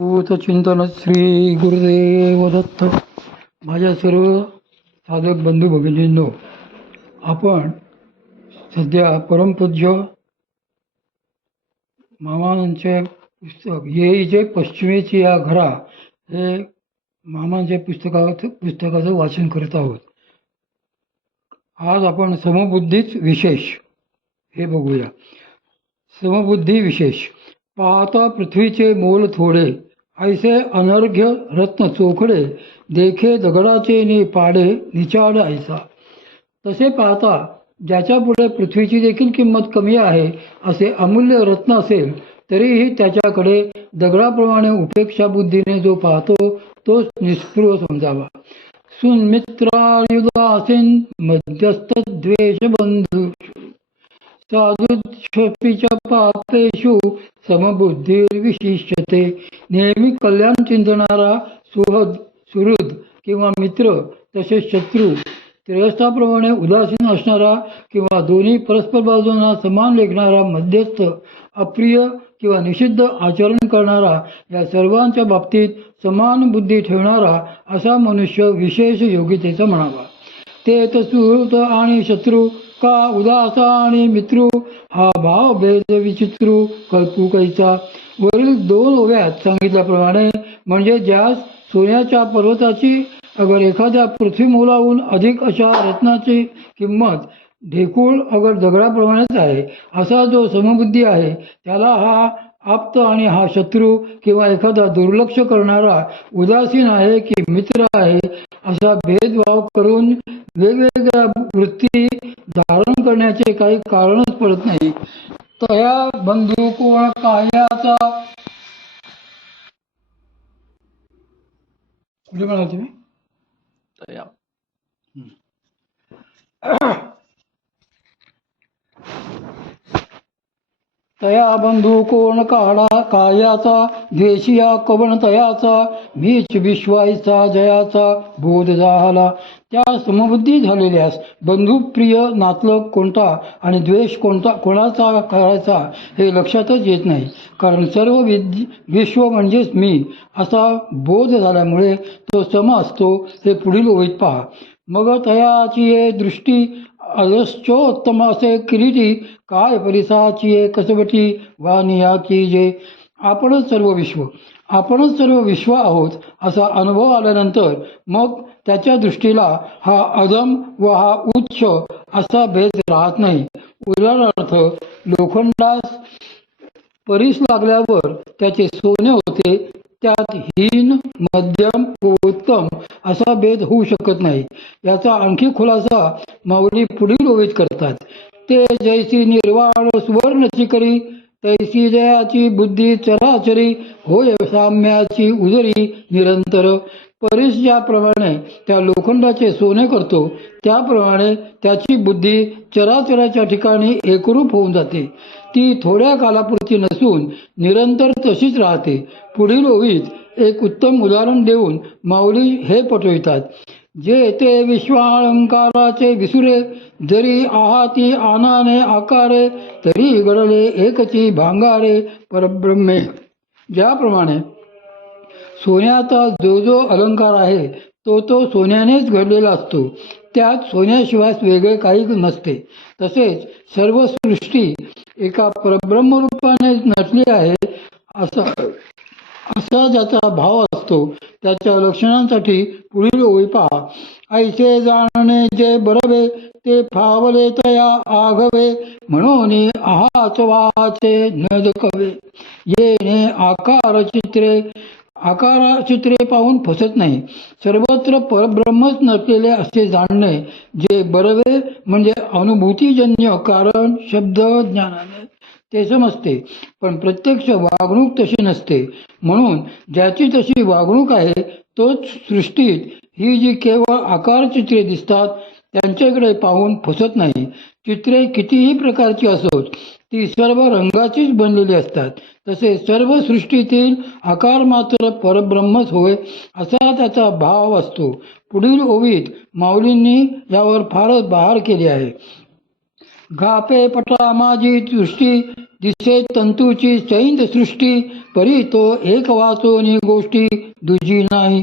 चिंतन श्री गुरुदेव दत्त. माझ्या सर्व साधक बंधू भगिनींनो, आपण सध्या परमपूज्य मामांचे पुस्तक ये जे पश्चिमेची या घरा हे मामांच्या पुस्तकाचं वाचन करत आहोत. आज आपण समबुद्धीच विशेष हे बघूया. समबुद्धी विशेष. पाहता पृथ्वीचे मोल थोडे, ऐसे अनर्घ्य रत्न चोखडे, देखे दगडाचे नि पाडे निचाड ऐसा. तसे पाहता ज्याच्या पुढे पृथ्वीची देखील किंमत कमी आहे असे अमूल्य रत्न असेल तरीही त्याच्याकडे दगडाप्रमाणे उपेक्षा बुद्धीने जो पाहतो तोच निष्पृह समजावा. सुन्मित्रायुदासीन मध्यस्थ द्वेष बंधू साधुष्वपीच्या पापेषु समबुद्धिर्विशिष्यते. नेहमी कल्याण चिंतणारा सुहृद किंवा मित्र तसेच शत्रू, त्रयस्थाप्रमाणे उदासीन असणारा किंवा दोन्ही परस्पर बाजूंना समान लेखणारा मध्यस्थ, अप्रिय किंवा निषिद्ध आचरण करणारा, या सर्वांच्या बाबतीत समान बुद्धी ठेवणारा असा मनुष्य विशेष योग्यतेचा म्हणावा. ते सुहृद आणि शत्रू का उदासा आणि मित्रू हा भाव भेद विचित्रू कल्पू कैसा. वरील दोन ओव्यात सांगितल्याप्रमाणे म्हणजे ज्यास सोन्याच्या पर्वताची अगर एखाद्या पृथ्वीमोलाहून अधिक अशा रत्नाची किंमत ढेकूळ अगर दगडाप्रमाणेच आहे असा जो समबुद्धी आहे त्याला हा आप्त आणि हा शत्रू किंवा एखादा दुर्लक्ष करणारा उदासीन आहे की मित्र आहे असा भेदभाव करून वेगवेगळ्या वृत्ती धारण करण्याचे काही कारणच पडत नाही. तया बंधू कोण कार्याचा कुठे म्हणाल तुम्ही तया तया बंधू कोण काढा कायाचा, द्वेषिया कवण तयाचा, मीच विश्वाईचा जयाचा बोध झाला. त्या समबुद्धी झालेल्यास बंधुप्रिय नातलग कोणता आणि द्वेष कोणाचा करायचा हे लक्षातच येत नाही. कारण सर्व विश्व म्हणजेच मी असा बोध झाल्यामुळे तो सम असतो. हे पुढील ओळीत पहा. मग तयाची ये दृष्टी अजश्चोत्तमासे किरीटी, काय परिसाची कसबटी वानियाची जे. आपणच सर्व विश्व आहोत असा अनुभव आल्यानंतर मग त्याच्या दृष्टीला हा अधम व हा उच्च असा भेद राहत नाही. उदाहरणार्थ लोखंडास परीस लागल्यावर त्याचे सोने होते, त्यात हीन, मध्यम व उत्तम असा भेद होऊ शकत नाही. याचा आणखी खुलासा माऊली पुढील ओळीत करतात. ते जैसी निर्वाण सुवर्णची करी, तैसी जयाची बुद्धी चराचरी, होय साम्याची उदरी निरंतर. परीस ज्याप्रमाणे त्या लोखंडाचे सोने करतो त्याप्रमाणे त्याची बुद्धी चराचराच्या ठिकाणी एकरूप होऊन जाते. ती थोड्या कालापुरती नसून निरंतर तशीच राहते. पुढील ओळीत एक उत्तम उदाहरण देऊन माऊली हे पटवितात. जे ते विश्वालंकाराचे विसुरे, जरी आहाती आनाने आकारे, तरी घडले एकची भांगारे परब्रह्मे. ज्याप्रमाणे सोन्याचा जो अलंकार आहे तो सोन्यानेच घडलेला असतो, त्यात सोन्याशिवाय वेगळे काही नसते. तसेच सर्व सृष्टी एका परब्रह्मरूपाने नटली आहे असा ज्याचा भाव असतो त्याच्या लक्षणांसाठी पुढील ओळी पहा. ऐसे जाणणे जे बरवे, ते फावले तया आघवे, म्हणून आहाच वाचे न कवे. येणे आकारचित्रे पाहून फसत नाही. सर्वत्र परब्रह्मच नटलेले असे जाणणे जे बरवे म्हणजे अनुभूतीजन्य कारण शब्द ज्ञानाने ते समजते, पण प्रत्यक्ष वागणूक तशी नसते. म्हणून ज्याची तशी वागणूक आहे तोच सृष्टीत ही जी केवळ आकारचित्रे दिसतात त्यांच्याकडे पाहून फसत नाही. चित्रे कितीही प्रकारची असोत ती सर्व रंगाचीच बनलेली असतात. तसे सर्व सृष्टीतील आकार मात्र परब्रह्मच होय असा त्याचा भाव असतो. पुढील ओवीत माऊलींनी यावर फारच बहार केली आहे. घापे पटा माझी दृष्टी, दिसे तंतूची चैंद सृष्टी, परी तो एक वाचोनी गोष्टी दुजी नाही.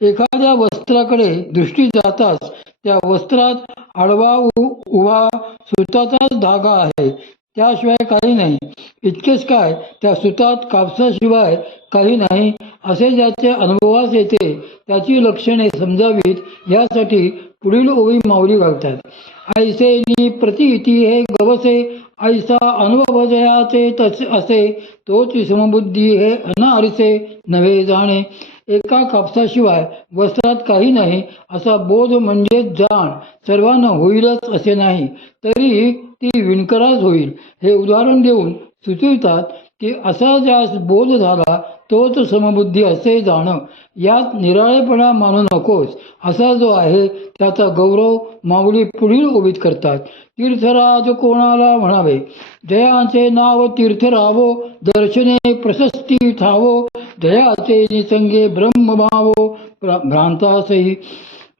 एखाद्या वस्त्राकडे दृष्टी जाताच त्या वस्त्रात आडवा उभा सुताचाच धागा आहे, त्याशिवाय काही नाही. इतकेच काय, त्या सुतात कापसाशिवाय काही नाही असे ज्याचे अनुभवास येते त्याची लक्षणे समजावीत यासाठी पुढील ओवी माऊली घालतात. ऐसे नि प्रतीती हे गवसे, ऐसा अनुभव जयाचे तसे असे, तोच समबुद्धी हे अनारिसे नव्हे जाणे. एका कापसाशिवाय वस्त्रात काही नाही असा बोध म्हणजे जाण सर्वांना होईलच असे नाही, तरी ती विणकराच होईल हे उदाहरण देऊन सुचवितात की असा ज्यास बोध झाला तोच समबुद्धी असे जाणं. यात निराळेपणा मानू नकोस असा जो आहे त्याचा गौरव माऊली पुढील ओवीत करतात. तीर्थराज कोणाला म्हणावे, जयाचे नाव तीर्थ रावो, दर्शने प्रशस्ती ठावो, जयाचे निसंगे ब्रह्मभावो भ्रांतासही.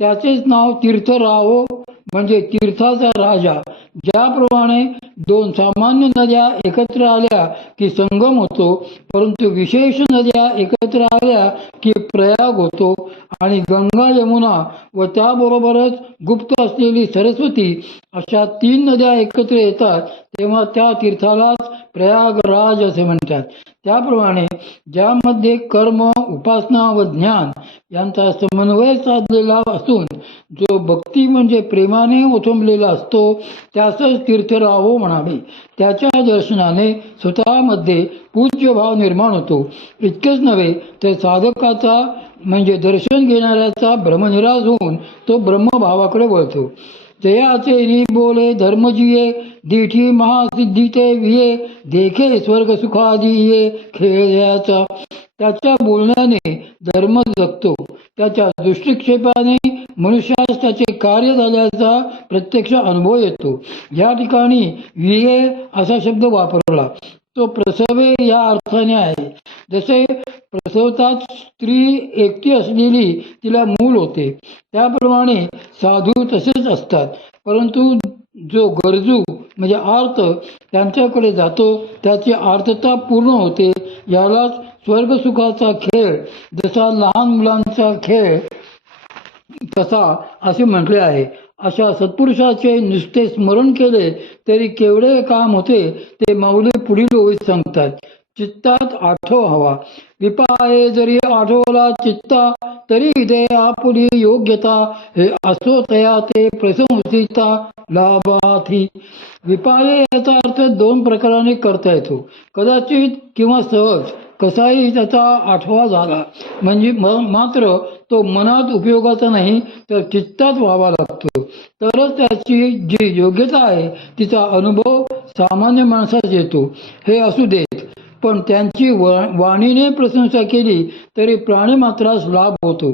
त्याचेच नाव तीर्थ रावो म्हणजे तीर्थाचा राजा. ज्याप्रमाणे दोन सामान्य नद्या एकत्र आल्या की संगम होतो, परंतु विशेष नद्या एकत्र आल्या की प्रयाग होतो, आणि गंगा यमुना व त्याबरोबरच गुप्त असलेली सरस्वती अशा तीन नद्या एकत्र येतात तेव्हा त्या तीर्थालाच प्रयागराज असे म्हणतात. त्याप्रमाणे ज्यामध्ये कर्म, उपासना व ज्ञान यांचा समन्वय साधलेला असून जो भक्ती म्हणजे प्रेमाने ओथंबलेला असतो त्यासच तीर्थरावो म्हणावे. त्याच्या दर्शनाने स्वतःमध्ये पूज्यभाव निर्माण होतो. इतकेच नव्हे तर साधकाचा म्हणजे दर्शन घेणाऱ्याचा भ्रमनिरास होऊन तो ब्रह्मभावाकडे वळतो. जयाचे नि बोले धर्मजिये, दीठी महासिद्धी ते विये, देखे स्वर्ग सुखादी ये खेळ जयाचा. त्याच्या बोलण्याने धर्म जगतो, त्याच्या दृष्टिक्षेपाने मनुष्यास त्याचे कार्य झाल्याचा प्रत्यक्ष अनुभव येतो. या ठिकाणी विये असा शब्द वापरला तो प्रसवे या अर्थाने आहे. जसे प्रसवतात स्त्री एकटी असलेली तिला मूल होते, त्याप्रमाणे साधू तसेच असतात, परंतु जो गरजू म्हणजे आर्त त्यांच्याकडे जातो त्याची आर्तता पूर्ण होते. यालाच स्वर्गसुखाचा खेळ, जसा लहान मुलांचा खेळ तसा असे म्हटले आहे. अशा सत्पुरुषाचे नुसते स्मरण केले तरी केवढे काम होते ते माऊली पुढील ओळीत सांगतात. चित्तात आठव हवा, विपाये जरी आठवला चित्ता, तरी ते आपुली योग्यता, हे असो तया ते प्रशंसिता लाभार्थी. विपाये याचा अर्थ दोन प्रकाराने करता येतो, कदाचित किंवा सहज. कसाही त्याचा आठवा झाला म्हणजे मात्र तो मनात उपयोगाचा नाही तर चित्तात व्हावा लागतो, तरच त्याची जी योग्यता आहे तिचा अनुभव सामान्य माणसास येतो. हे असू देत, पण त्यांची वाणीने प्रशंसा केली तरी प्राणीमात्रास लाभ होतो.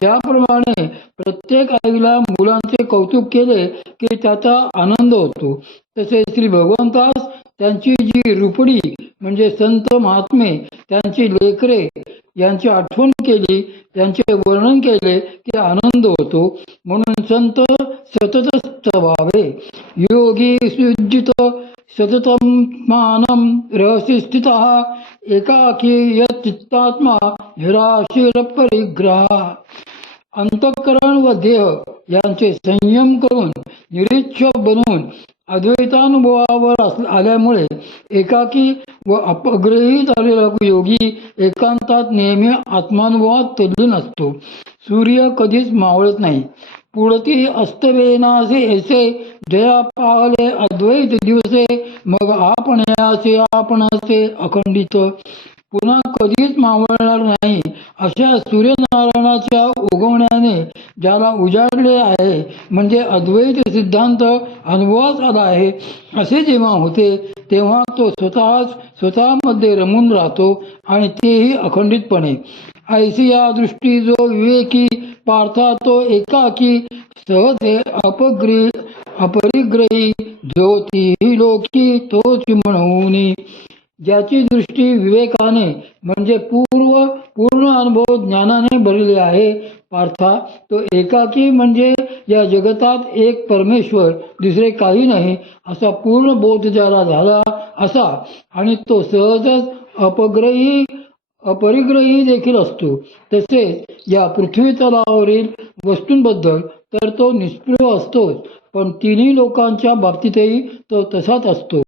ज्याप्रमाणे प्रत्येक आईला मुलांचे कौतुक केले की त्याचा आनंद होतो, तसे श्री भगवंतास त्यांची जी रुपडी म्हणजे संत महात्मे, त्यांची लेकरे यांची आठवण केली, त्यांचे वर्णन केले की आनंद होतो. म्हणून संत सतत व्हावे. योगी सुजित सततम मानम रहसी स्थितः, एकाकी यत चित्तात्मा निराशीर परिग्रह. अंतःकरण व देह यांचे संयम करून निरीक्षक बनवून अद्वैतानुभवावर आल्यामुळे एकाकी व अपग्रहित आलेला योगी एकांतात नेहमी आत्मानुभवात तल्लीन असतो. सूर्य कधीच मावळत नाही. पुढती अस्तवेनासे ऐसे, जया पाहले अद्वैत दिवसे, मग आपण याचे आपणाचे अखंडित. पुन्हा कधीच मावळणार नाही अशा सूर्यनारायणाच्या उगवण्याने ज्याला उजाडले आहे म्हणजे अद्वैत सिद्धांत अनुभवास आला आहे असे जेव्हा होते तेव्हा तो स्वतःमध्ये रमून राहतो आणि तेही अखंडितपणे. ऐसी या दृष्टी जो विवेकी पार्था तो एकाकी, सहज अपरिग्रही जो तीही लोकी तोच म्हणून. ज्याची दृष्टी विवेकाने म्हणजे पूर्ण अनुभव ज्ञानाने भरलेली आहे पार्था, तो एकाकी म्हणजे या जगतात एक परमेश्वर दुसरे काही नाही असा पूर्ण बोध ज्याला झाला असा, आणि तो सहजच अपरिग्रही देखील असतो. तसेच या पृथ्वी तलावरील वस्तूंबद्दल तर तो निष्प्रिय असतोच, पण तिन्ही लोकांच्या बाबतीतही तो तसाच असतो.